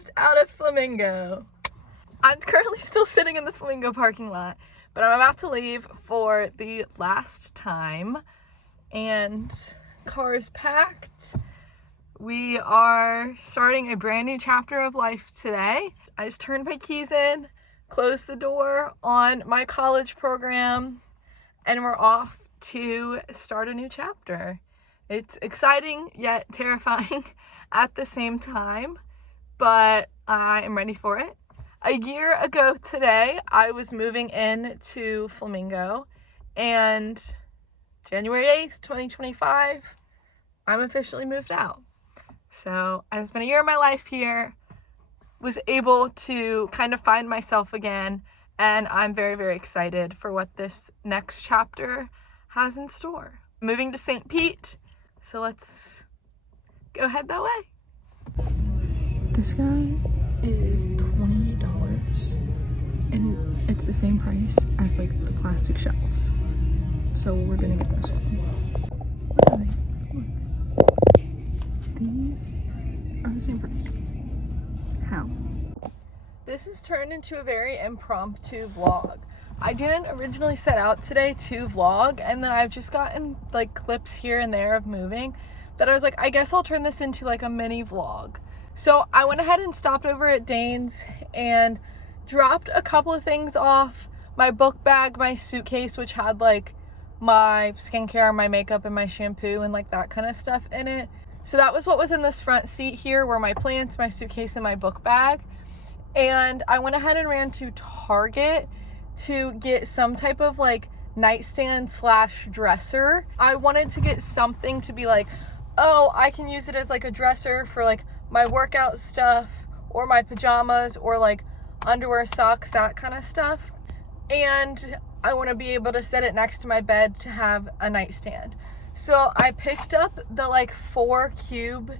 moved out of Flamingo. I'm currently still sitting in the Flamingo parking lot, but I'm about to leave for the last time, and car is packed. We are starting a brand new chapter of life today. I just turned my keys in, closed the door on my college program, and we're off to start a new chapter. It's exciting yet terrifying at the same time, but I am ready for it. A year ago today, I was moving into Flamingo, and January 8th, 2025, I'm officially moved out. So I spent a year of my life here, was able to kind of find myself again, and I'm very, very excited for what this next chapter has in store. Moving to St. Pete, so let's go head that way. This guy is $20, and it's the same price as like the plastic shelves. So we're gonna get this one. Look at they. Look. These are the same price. How? This has turned into a very impromptu vlog. I didn't originally set out today to vlog, and then I've just gotten like clips here and there of moving that I was like, I guess I'll turn this into like a mini vlog. So I went ahead and stopped over at Dane's and dropped a couple of things off. My book bag, my suitcase, which had like my skincare, my makeup, and my shampoo and like that kind of stuff in it. So that was what was in this front seat here, were my plants, my suitcase, and my book bag. And I went ahead and ran to Target to get some type of like nightstand / dresser. I wanted to get something to be like, oh, I can use it as like a dresser for like my workout stuff or my pajamas or like underwear, socks, that kind of stuff. And I want to be able to set it next to my bed to have a nightstand. So I picked up the like 4 cube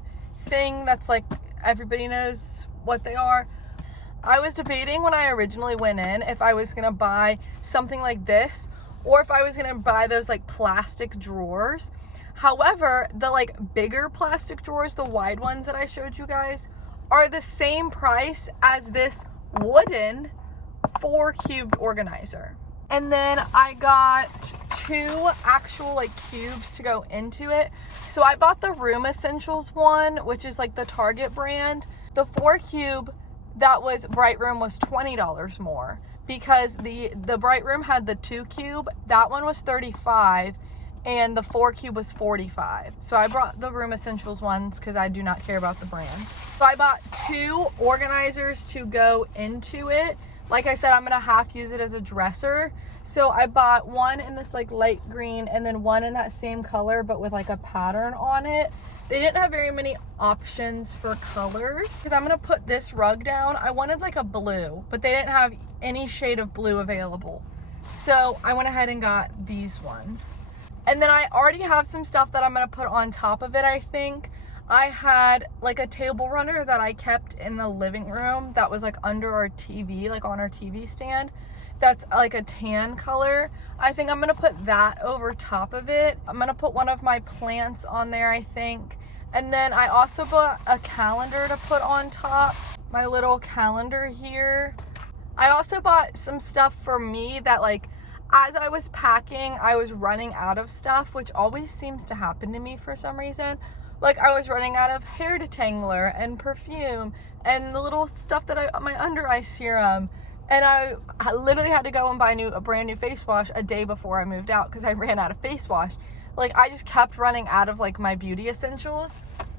thing that's like, everybody knows what they are. I was debating when I originally went in if I was gonna buy something like this or if I was gonna buy those like plastic drawers. However, the like bigger plastic drawers, the wide ones that I showed you guys, are the same price as this wooden 4 cubed organizer. And then I got 2 actual like cubes to go into it. So I bought the Room Essentials one, which is like the Target brand. The 4 cube that was Bright Room was $20 more because the Bright Room had the 2 cube. That one was $35 and the 4 cube was $45. So I brought the Room Essentials ones because I do not care about the brand. So I bought 2 organizers to go into it. Like I said, I'm gonna half use it as a dresser. So I bought one in this like light green and then one in that same color but with like a pattern on it. They didn't have very many options for colors because I'm gonna put this rug down. I wanted like a blue, but they didn't have any shade of blue available. So I went ahead and got these ones. And then I already have some stuff that I'm gonna put on top of it, I think. I had like a table runner that I kept in the living room that was like under our TV, like on our TV stand. That's like a tan color. I think I'm gonna put that over top of it. I'm gonna put one of my plants on there, I think. And then I also bought a calendar to put on top, my little calendar here. I also bought some stuff for me that like, as I was packing, I was running out of stuff, which always seems to happen to me for some reason. Like I was running out of hair detangler and perfume and the little stuff that my under eye serum. And I literally had to go and buy a brand new face wash a day before I moved out because I ran out of face wash. Like I just kept running out of like my beauty essentials.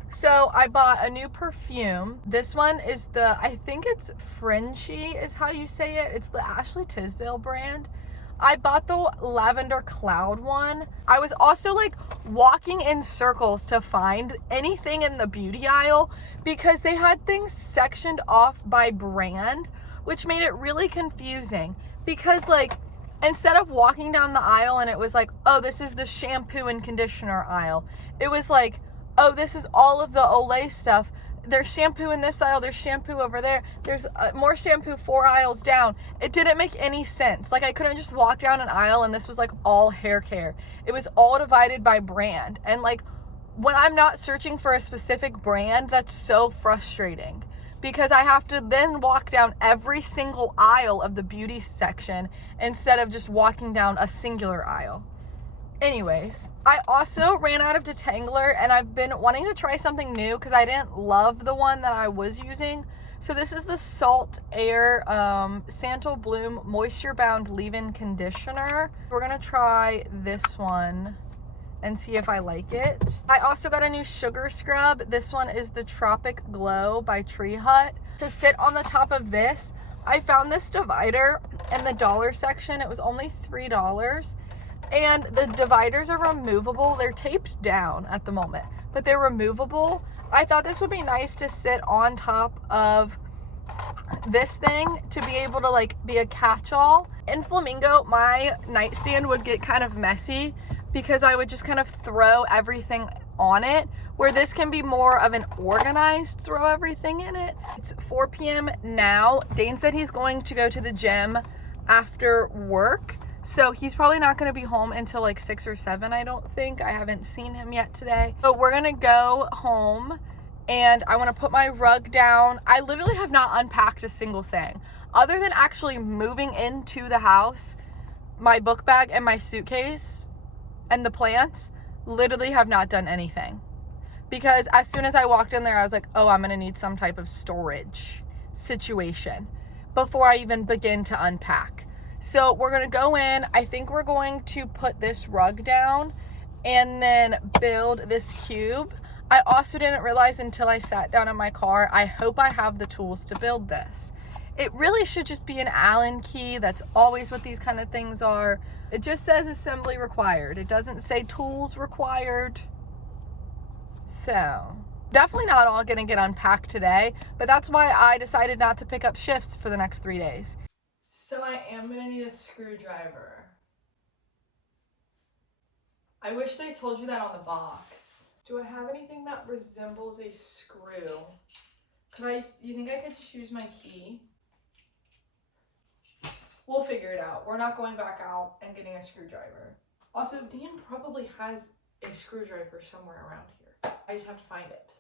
So I bought a new perfume. This one is I think it's Frenchie is how you say it. It's the Ashley Tisdale brand. I bought the lavender cloud one. I was also like walking in circles to find anything in the beauty aisle because they had things sectioned off by brand, which made it really confusing because like instead of walking down the aisle and it was like, oh, this is the shampoo and conditioner aisle, it was like, oh, this is all of the Olay stuff. There's shampoo in this aisle, there's shampoo over there, there's more shampoo 4 aisles down. It didn't make any sense. Like I couldn't just walk down an aisle and this was like all hair care. It was all divided by brand. And like when I'm not searching for a specific brand, that's so frustrating because I have to then walk down every single aisle of the beauty section instead of just walking down a singular aisle. Anyways, I also ran out of detangler, and I've been wanting to try something new because I didn't love the one that I was using. So this is the Salt Air Santal Bloom Moisture Bound Leave-In Conditioner. We're gonna try this one and see if I like it. I also got a new sugar scrub. This one is the Tropic Glow by Tree Hut. To sit on the top of this, I found this divider in the dollar section. It was only $3. And the dividers are removable. They're taped down at the moment, but they're removable. I thought this would be nice to sit on top of this thing to be able to like be a catch-all. In Flamingo, my nightstand would get kind of messy because I would just kind of throw everything on it, where this can be more of an organized throw everything in it. It's 4 p.m. now. Dane said he's going to go to the gym after work. So he's probably not going to be home until like 6 or 7, I don't think. I haven't seen him yet today. But we're going to go home, and I want to put my rug down. I literally have not unpacked a single thing. Other than actually moving into the house, my book bag and my suitcase and the plants, literally have not done anything. Because as soon as I walked in there, I was like, oh, I'm going to need some type of storage situation before I even begin to unpack. So we're gonna go in. I think we're going to put this rug down and then build this cube. I also didn't realize until I sat down in my car, I hope I have the tools to build this. It really should just be an Allen key. That's always what these kind of things are. It just says assembly required. It doesn't say tools required. So definitely not all gonna get unpacked today, but that's why I decided not to pick up shifts for the next 3 days. So I am going to need a screwdriver. I wish they told you that on the box. Do I have anything that resembles a screw? You think I could just use my key? We'll figure it out. We're not going back out and getting a screwdriver. Also, Dan probably has a screwdriver somewhere around here. I just have to find it.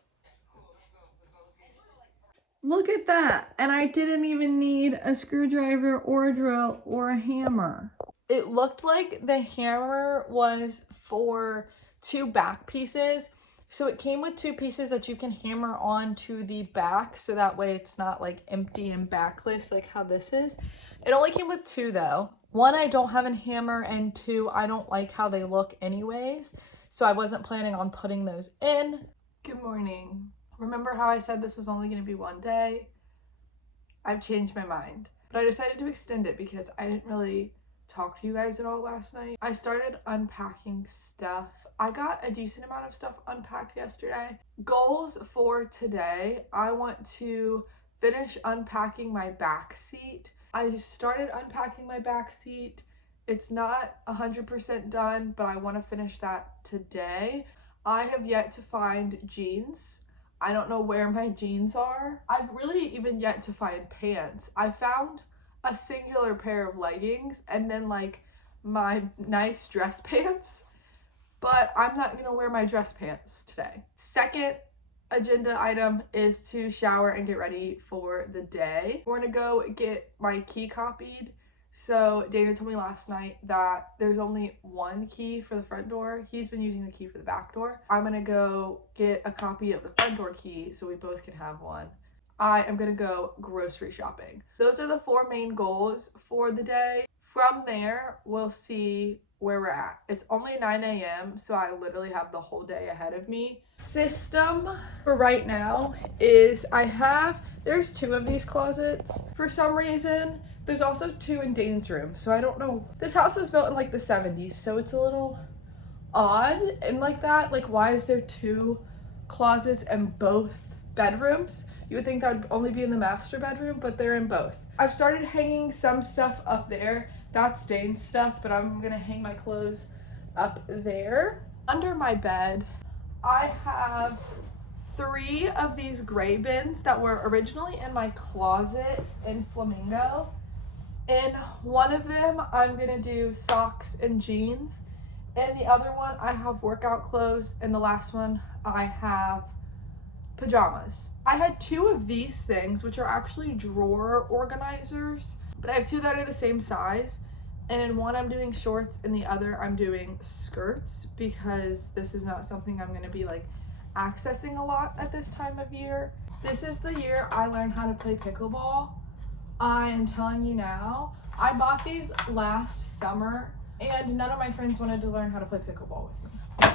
Look at that. And I didn't even need a screwdriver or a drill or a hammer. It looked like the hammer was for 2 back pieces. So it came with 2 pieces that you can hammer onto the back, so that way it's not like empty and backless like how this is. It only came with 2 though. 1, I don't have a hammer, and 2, I don't like how they look anyways. So I wasn't planning on putting those in. Good morning. Remember how I said this was only going to be 1 day? I've changed my mind. But I decided to extend it because I didn't really talk to you guys at all last night. I started unpacking stuff. I got a decent amount of stuff unpacked yesterday. Goals for today: I want to finish unpacking my back seat. I started unpacking my back seat. It's not 100% done, but I want to finish that today. I have yet to find jeans. I don't know where my jeans are. I've really even yet to find pants. I found a singular pair of leggings and then like my nice dress pants, but I'm not gonna wear my dress pants today. Second agenda item is to shower and get ready for the day. We're gonna go get my key copied. So Dana told me last night that there's only 1 key for the front door. He's been using the key for the back door. I'm gonna go get a copy of the front door key so we both can have one. I am gonna go grocery shopping. Those are the 4 main goals for the day. From there, we'll see where we're at. It's only 9 a.m., so I literally have the whole day ahead of me. System for right now is there's 2 of these closets. For some reason, there's also 2 in Dane's room, so I don't know. This house was built in like the 70s, so it's a little odd and like that. Like, why is there 2 closets in both bedrooms? You would think that would only be in the master bedroom, but they're in both. I've started hanging some stuff up there. That's Dane's stuff, but I'm gonna hang my clothes up there. Under my bed, I have 3 of these gray bins that were originally in my closet in Flamingo. In one of them, I'm gonna do socks and jeans. In the other one, I have workout clothes. In the last one, I have pajamas. I had 2 of these things, which are actually drawer organizers, but I have 2 that are the same size. And in one I'm doing shorts, and the other I'm doing skirts, because this is not something I'm going to be like accessing a lot at this time of year. This is the year I learned how to play pickleball. I am telling you now, I bought these last summer and none of my friends wanted to learn how to play pickleball with me.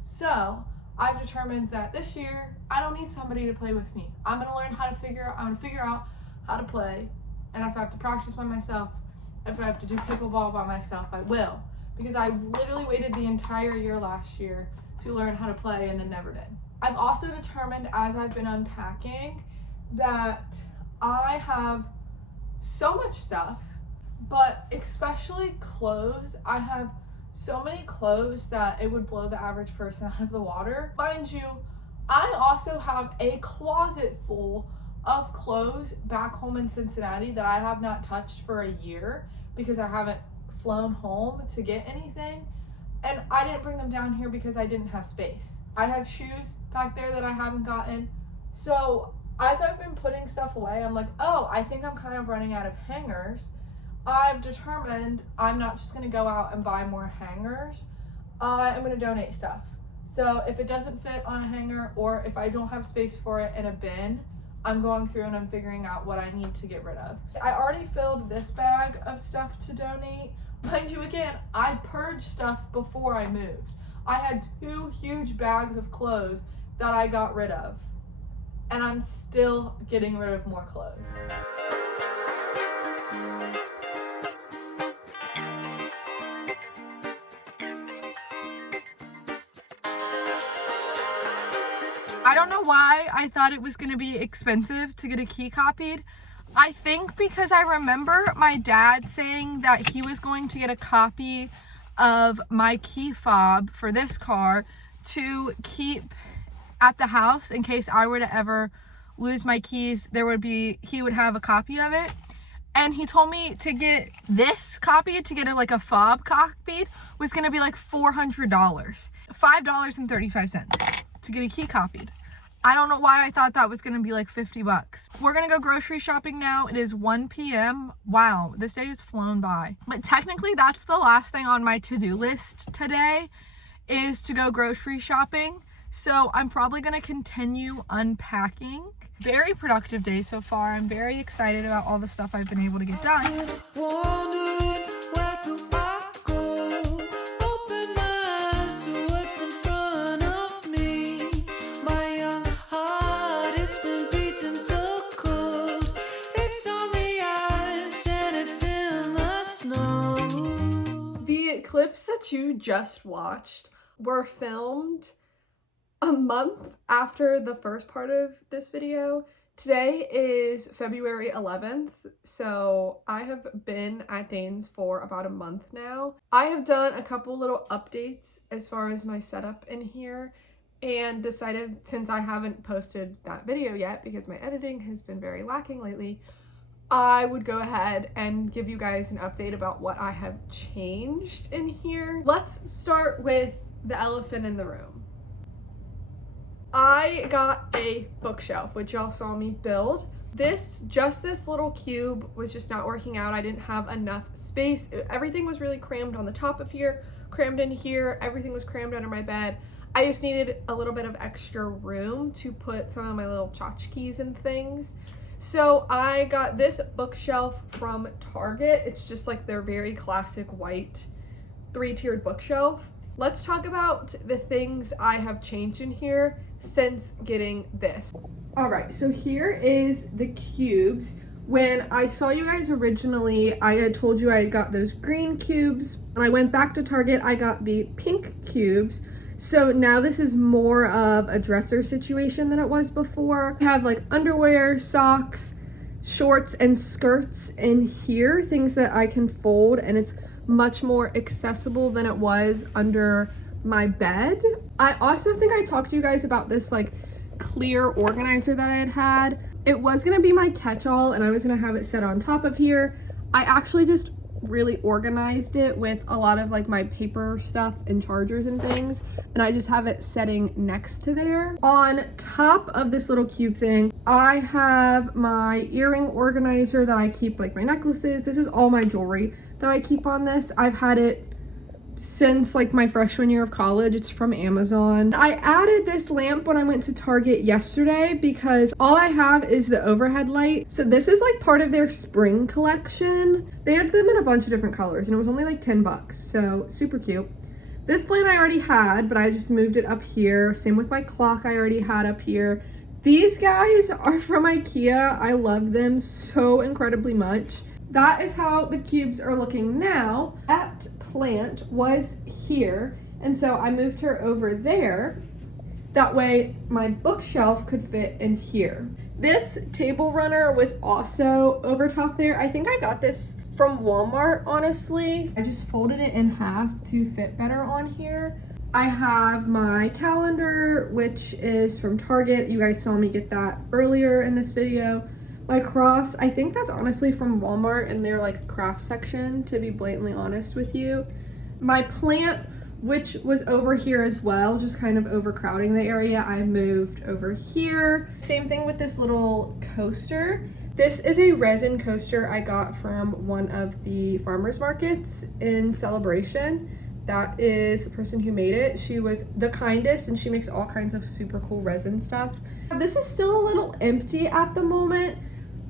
So I've determined that this year I don't need somebody to play with me. I'm going to learn how to figure out how to play, and if I have to practice by myself, if I have to do pickleball by myself, I will, because I literally waited the entire year last year to learn how to play and then never did. I've also determined, as I've been unpacking, that I have so much stuff, but especially clothes. I have so many clothes that it would blow the average person out of the water. Mind you, I also have a closet full of clothes back home in Cincinnati that I have not touched for a year because I haven't flown home to get anything, and I didn't bring them down here because I didn't have space. I have shoes back there that I haven't gotten. So as I've been putting stuff away, I'm like, oh, I think I'm kind of running out of hangers. I've determined I'm not just going to go out and buy more hangers. I'm going to donate stuff. So if it doesn't fit on a hanger, or if I don't have space for it in a bin, I'm going through and I'm figuring out what I need to get rid of. I already filled this bag of stuff to donate. Mind you, again, I purged stuff before I moved. I had 2 huge bags of clothes that I got rid of, and I'm still getting rid of more clothes. I don't know why I thought it was going to be expensive to get a key copied. I think because I remember my dad saying that he was going to get a copy of my key fob for this car to keep at the house in case I were to ever lose my keys. He would have a copy of it. And he told me to get this copied, to get a fob copied, was going to be like $400. $5.35 to get a key copied. I don't know why I thought that was going to be like 50 bucks. We're going to go grocery shopping now. It is 1 p.m. Wow, this day has flown by. But technically that's the last thing on my to-do list today, is to go grocery shopping. So I'm probably going to continue unpacking. Very productive day so far. I'm very excited about all the stuff I've been able to get done. Clips that you just watched were filmed a month after the first part of this video. Today is February 11th, so I have been at Dane's for about a month now. I have done a couple little updates as far as my setup in here, and decided, since I haven't posted that video yet because my editing has been very lacking lately, I would go ahead and give you guys an update about what I have changed in here. Let's start with the elephant in the room. I got a bookshelf, which y'all saw me build. This little cube was just not working out. I didn't have enough space. Everything was really crammed on the top of here, crammed in here. Everything was crammed under my bed. I just needed a little bit of extra room to put some of my little tchotchkes and things. So I got this bookshelf from Target. It's just like their very classic white 3-tiered bookshelf. Let's talk about the things I have changed in here since getting this. All right, so here is the cubes. When I saw you guys originally, I had told you I got those green cubes. When I went back to Target, I got the pink cubes. So now this is more of a dresser situation than it was before. I have like underwear, socks, shorts, and skirts in here, things that I can fold, and it's much more accessible than it was under my bed. I also think I talked to you guys about this like clear organizer that I had. It was gonna be my catch-all and I was gonna have it set on top of here. I actually just really organized it with a lot of like my paper stuff and chargers and things, and I just have it setting next to there. On top of this little cube thing, I have my earring organizer that I keep like my necklaces. This is all my jewelry that I keep on this. I've had it since like my freshman year of college. It's from Amazon. I added this lamp when I went to Target yesterday because all I have is the overhead light. So this is like part of their spring collection. They had them in a bunch of different colors and it was only like 10 bucks. So super cute. This plant I already had, but I just moved it up here. Same with my clock I already had up here. These guys are from IKEA. I love them so incredibly much. That is how the cubes are looking now. That plant was here, and so I moved her over there. That way my bookshelf could fit in here. This table runner was also over top there. I think I got this from Walmart, honestly. I just folded it in half to fit better on here. I have my calendar, which is from Target. You guys saw me get that earlier in this video. My cross, I think that's honestly from Walmart in their like craft section, to be blatantly honest with you. My plant, which was over here as well, just kind of overcrowding the area, I moved over here. Same thing with this little coaster. This is a resin coaster I got from one of the farmers markets in Celebration. That is the person who made it. She was the kindest and she makes all kinds of super cool resin stuff. This is still a little empty at the moment,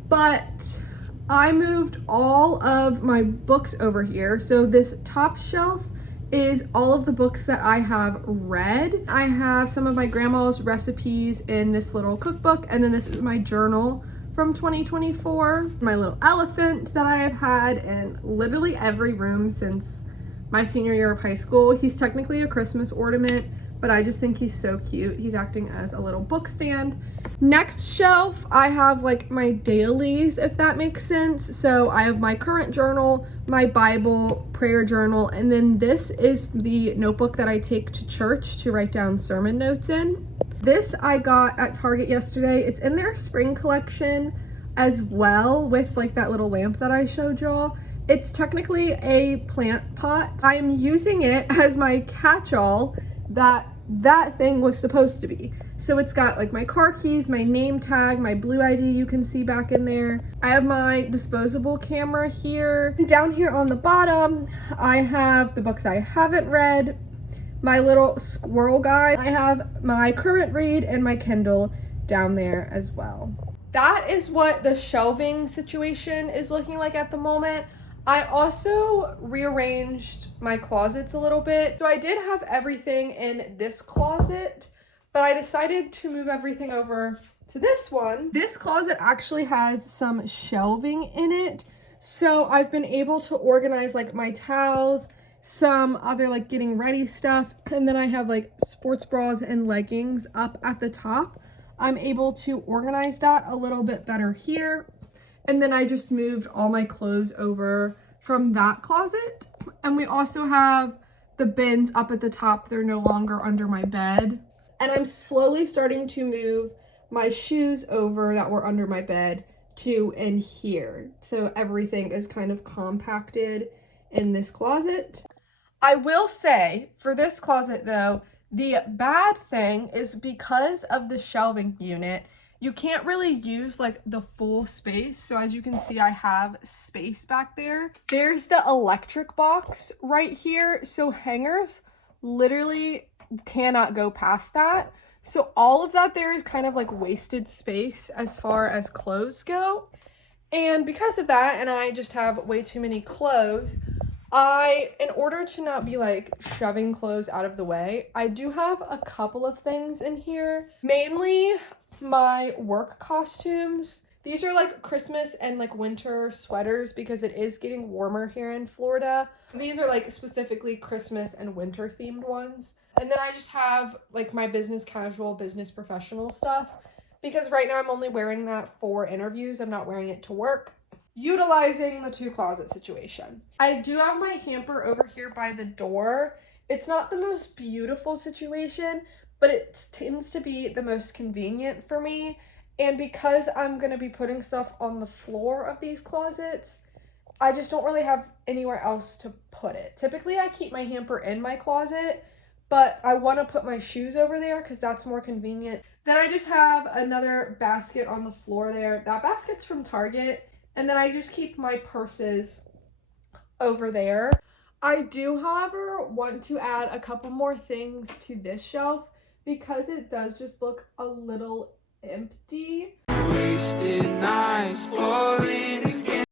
but I moved all of my books over here. So this top shelf is all of the books that I have read. I have some of my grandma's recipes in this little cookbook, and then this is my journal from 2024. My little elephant that I have had in literally every room since my senior year of high school. He's technically a Christmas ornament, but I just think he's so cute. He's acting as a little book stand. Next shelf, I have like my dailies, if that makes sense. So I have my current journal, my Bible, prayer journal, and then this is the notebook that I take to church to write down sermon notes in. This I got at Target yesterday. It's in their spring collection as well, with like that little lamp that I showed y'all. It's technically a plant pot. I am using it as my catch-all that thing was supposed to be. So it's got like my car keys, my name tag, my blue ID you can see back in there. I have my disposable camera here. Down here on the bottom, I have the books I haven't read, my little squirrel guide. I have my current read and my Kindle down there as well. That is what the shelving situation is looking like at the moment. I also rearranged my closets a little bit. So I did have everything in this closet, but I decided to move everything over to this one. This closet actually has some shelving in it. So I've been able to organize like my towels, some other like getting ready stuff, and then I have like sports bras and leggings up at the top. I'm able to organize that a little bit better here. And then I just moved all my clothes over from that closet. And we also have the bins up at the top. They're no longer under my bed. And I'm slowly starting to move my shoes over that were under my bed to in here. So everything is kind of compacted in this closet. I will say for this closet though, the bad thing is because of the shelving unit, you can't really use like the full space. So as you can see, I have space back there. There's the electric box right here. So hangers literally cannot go past that. So all of that there is kind of like wasted space as far as clothes go. And because of that, and I just have way too many clothes, in order to not be like shoving clothes out of the way, I do have a couple of things in here. Mainly my work costumes. These are like Christmas and like winter sweaters because it is getting warmer here in Florida. These are like specifically Christmas and winter themed ones. And then I just have like my business casual, business professional stuff because right now I'm only wearing that for interviews. I'm not wearing it to work. Utilizing the two closet situation. I do have my hamper over here by the door. It's not the most beautiful situation, but it tends to be the most convenient for me. And because I'm going to be putting stuff on the floor of these closets, I just don't really have anywhere else to put it. Typically, I keep my hamper in my closet, but I want to put my shoes over there because that's more convenient. Then I just have another basket on the floor there. That basket's from Target. And then I just keep my purses over there. I do, however, want to add a couple more things to this shelf because it does just look a little empty. Wasted nights for